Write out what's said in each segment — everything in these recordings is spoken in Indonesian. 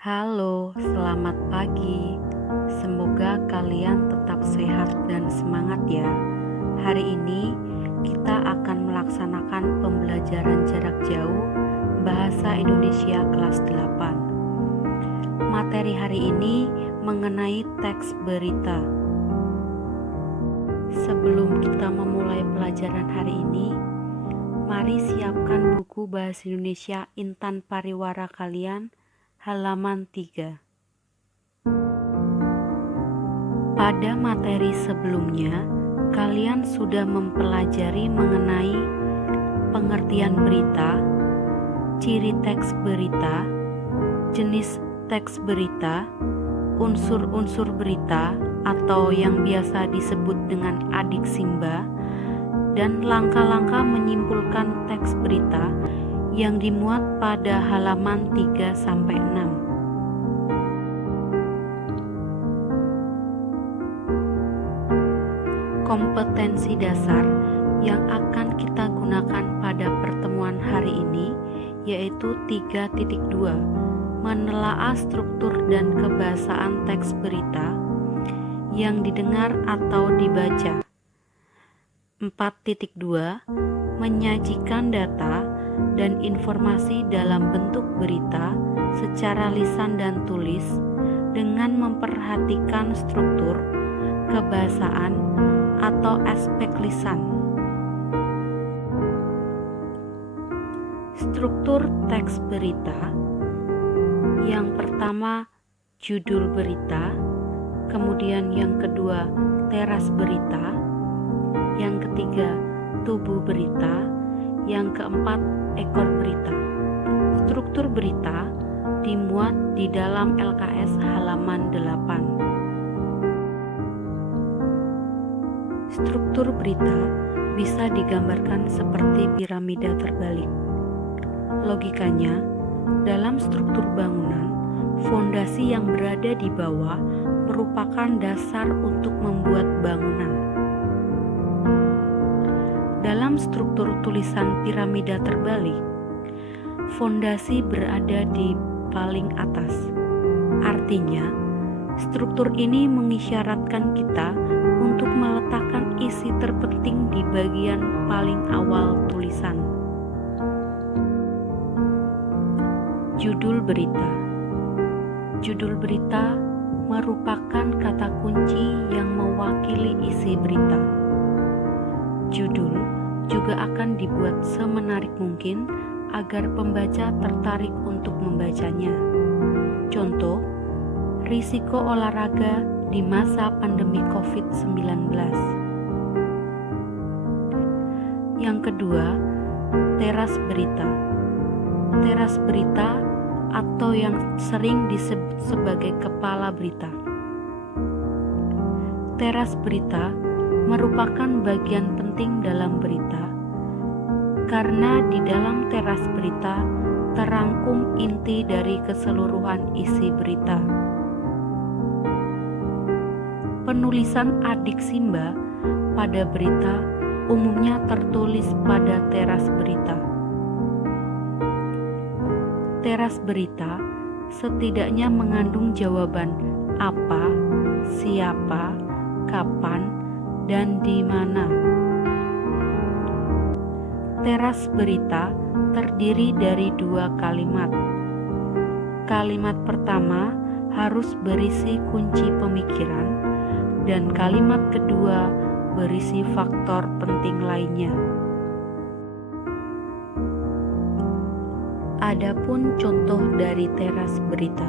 Halo, selamat pagi. Semoga kalian tetap sehat dan semangat ya. Hari ini kita akan melaksanakan pembelajaran jarak jauh Bahasa Indonesia kelas 8. Materi hari ini mengenai teks berita. Sebelum kita memulai pelajaran hari ini, mari siapkan buku Bahasa Indonesia Intan Pariwara kalian halaman 3. Pada materi sebelumnya, kalian sudah mempelajari mengenai pengertian berita, ciri teks berita, jenis teks berita, unsur-unsur berita atau yang biasa disebut dengan adik simba, dan langkah-langkah menyimpulkan teks berita yang dimuat pada halaman 3-6. Kompetensi dasar yang akan kita gunakan pada pertemuan hari ini yaitu 3.2, menelaah struktur dan kebahasaan teks berita yang didengar atau dibaca. 4.2, menyajikan data dan informasi dalam bentuk berita secara lisan dan tulis dengan memperhatikan struktur, kebahasaan, atau aspek lisan. Struktur teks berita. Yang pertama, judul berita, kemudian yang kedua, teras berita, yang ketiga, tubuh berita, yang keempat, ekor berita. Struktur berita dimuat di dalam LKS halaman 8. Struktur berita bisa digambarkan seperti piramida terbalik. Logikanya, dalam struktur bangunan, fondasi yang berada di bawah merupakan dasar untuk membuat bangunan. Dalam struktur tulisan piramida terbalik, fondasi berada di paling atas. Artinya, struktur ini mengisyaratkan kita untuk meletakkan isi terpenting di bagian paling awal tulisan. Judul berita. Judul berita merupakan kata kunci yang mewakili isi berita. Judul juga akan dibuat semenarik mungkin agar pembaca tertarik untuk membacanya. Contoh, risiko olahraga di masa pandemi COVID-19. Yang kedua, teras berita. Teras berita atau yang sering disebut sebagai kepala berita. Teras berita merupakan bagian penting dalam berita karena di dalam teras berita terangkum inti dari keseluruhan isi berita. Penulisan adik simba pada berita umumnya tertulis pada teras berita. Teras berita setidaknya mengandung jawaban apa, siapa, kapan, dan di mana. Teras berita terdiri dari 2 kalimat. Kalimat pertama harus berisi kunci pemikiran, dan kalimat kedua berisi faktor penting lainnya. Adapun contoh dari teras berita.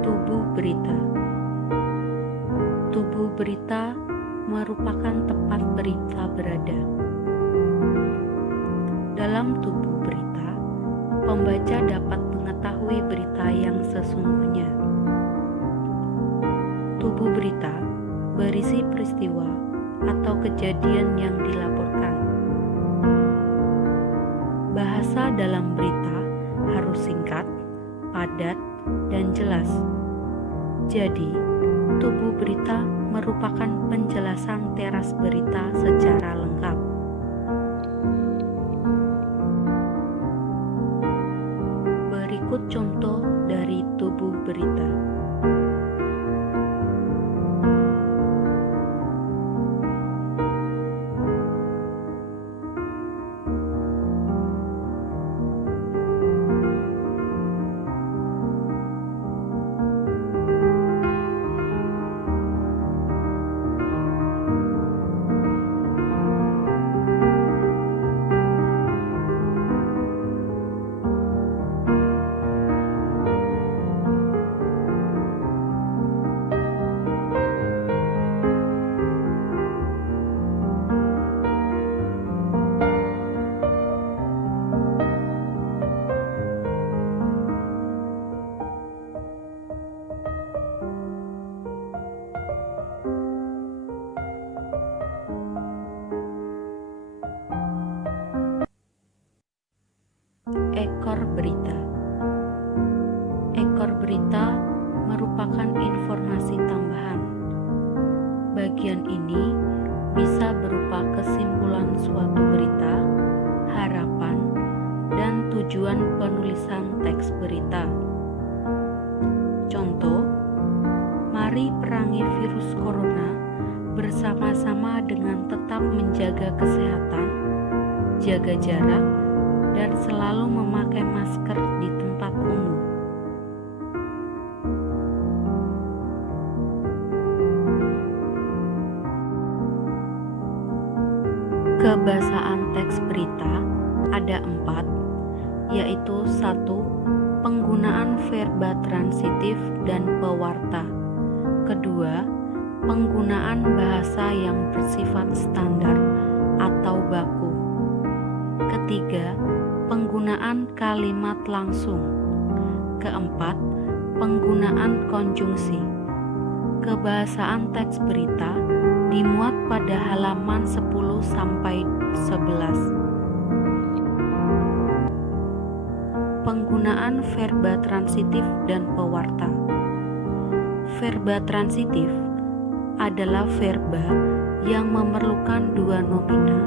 Tubuh berita. Tubuh berita merupakan tempat berita berada. Dalam tubuh berita, pembaca dapat mengetahui berita yang sesungguhnya. Tubuh berita berisi peristiwa atau kejadian yang dilaporkan. Bahasa dalam berita harus singkat, padat, dan jelas. Jadi, tubuh berita merupakan penjelasan teras berita secara lengkap. Berikut contoh dari tubuh berita. Ekor berita. Ekor berita merupakan informasi tambahan. Bagian ini bisa berupa kesimpulan suatu berita, harapan, dan tujuan penulisan teks berita. Contoh, mari perangi virus corona bersama-sama dengan tetap menjaga kesehatan, jaga jarak, dan selalu memakai masker di tempat umum. Kebahasaan teks berita ada 4, yaitu 1. Penggunaan verba transitif dan pewarta. 2. Penggunaan bahasa yang bersifat standar atau baku. 3. Penggunaan kalimat langsung. 4. Penggunaan konjungsi. Kebahasaan teks berita dimuat pada halaman 10-11. Penggunaan verba transitif dan pewarta. Verba transitif adalah verba yang memerlukan 2 nomina,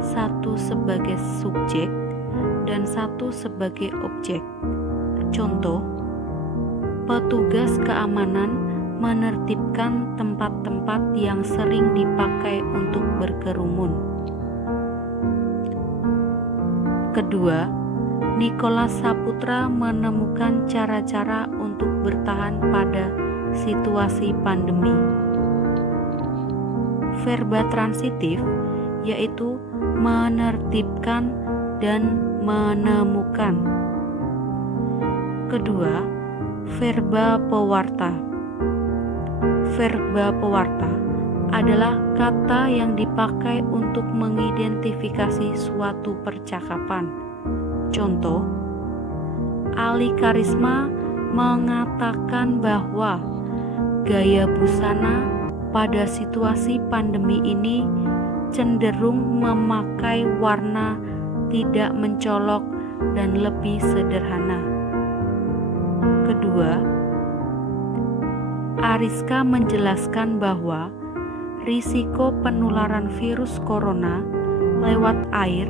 1 sebagai subjek dan 1 sebagai objek. Contoh, petugas keamanan menertibkan tempat-tempat yang sering dipakai untuk berkerumun. 2. Nicholas Saputra menemukan cara-cara untuk bertahan pada situasi pandemi. Verba transitif yaitu menertibkan dan menemukan. 2. Verba pewarta. Verba pewarta adalah kata yang dipakai untuk mengidentifikasi suatu percakapan. Contoh, Ali Karisma mengatakan bahwa gaya busana pada situasi pandemi ini cenderung memakai warna tidak mencolok dan lebih sederhana. 2. Ariska menjelaskan bahwa risiko penularan virus corona lewat air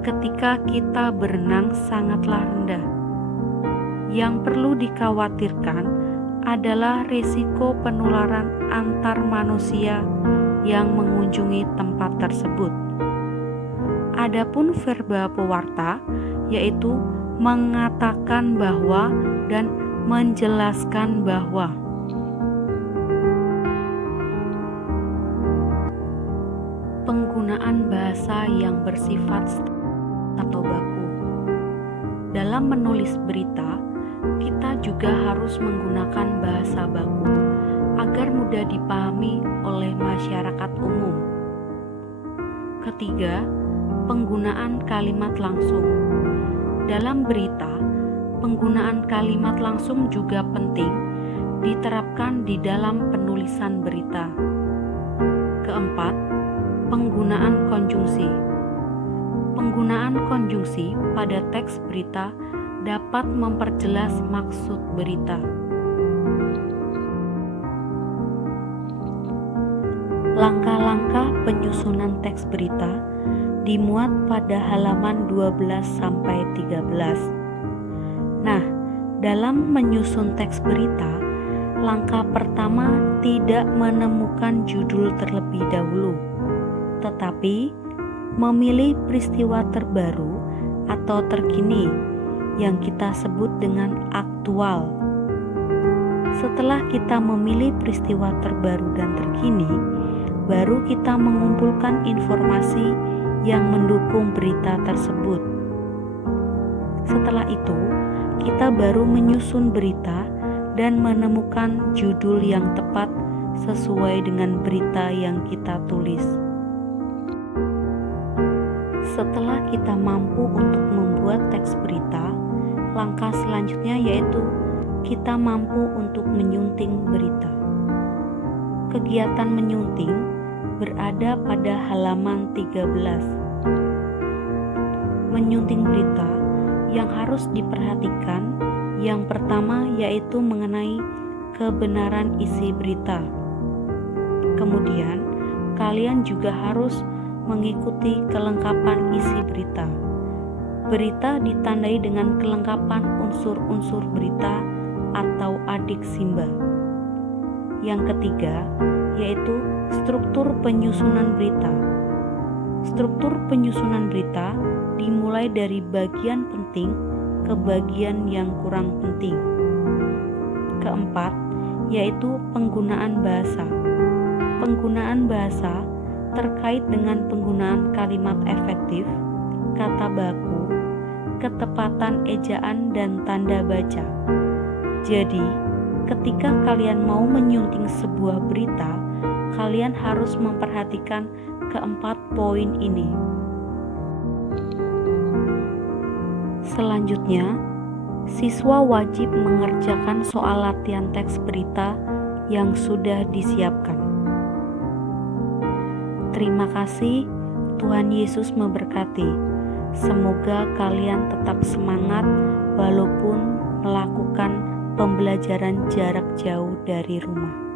ketika kita berenang sangatlah rendah. Yang perlu dikhawatirkan adalah risiko penularan antar manusia yang mengunjungi tempat tersebut. Adapun verba pewarta yaitu mengatakan bahwa dan menjelaskan bahwa. Penggunaan bahasa yang bersifat atau baku. Dalam menulis berita, kita juga harus menggunakan bahasa baku agar mudah dipahami oleh masyarakat umum. 3. Penggunaan kalimat langsung. Dalam berita, penggunaan kalimat langsung juga penting diterapkan di dalam penulisan berita. 4. Penggunaan konjungsi. Penggunaan konjungsi pada teks berita dapat memperjelas maksud berita. Langkah-langkah penyusunan teks berita dimuat pada halaman 12-13. Nah, dalam menyusun teks berita, langkah pertama tidak menemukan judul terlebih dahulu, tetapi memilih peristiwa terbaru atau terkini yang kita sebut dengan aktual. Setelah kita memilih peristiwa terbaru dan terkini, baru kita mengumpulkan informasi yang mendukung berita tersebut. Setelah itu, kita baru menyusun berita dan menemukan judul yang tepat sesuai dengan berita yang kita tulis. Setelah kita mampu untuk membuat teks berita, langkah selanjutnya yaitu kita mampu untuk menyunting berita. Kegiatan menyunting berada pada halaman 13. Menyunting berita yang harus diperhatikan yang pertama yaitu mengenai kebenaran isi berita. Kemudian, kalian juga harus mengikuti kelengkapan isi berita. Berita ditandai dengan kelengkapan unsur-unsur berita atau adiksimba. Yang ketiga, yaitu struktur penyusunan berita. Struktur penyusunan berita dimulai dari bagian penting ke bagian yang kurang penting. Keempat, yaitu penggunaan bahasa. Penggunaan bahasa terkait dengan penggunaan kalimat efektif, kata baku, ketepatan ejaan, dan tanda baca. Jadi, ketika kalian mau menyunting sebuah berita, kalian harus memperhatikan keempat poin ini. Selanjutnya, siswa wajib mengerjakan soal latihan teks berita yang sudah disiapkan. Terima kasih, Tuhan Yesus memberkati. Semoga kalian tetap semangat walaupun melakukan pembelajaran jarak jauh dari rumah.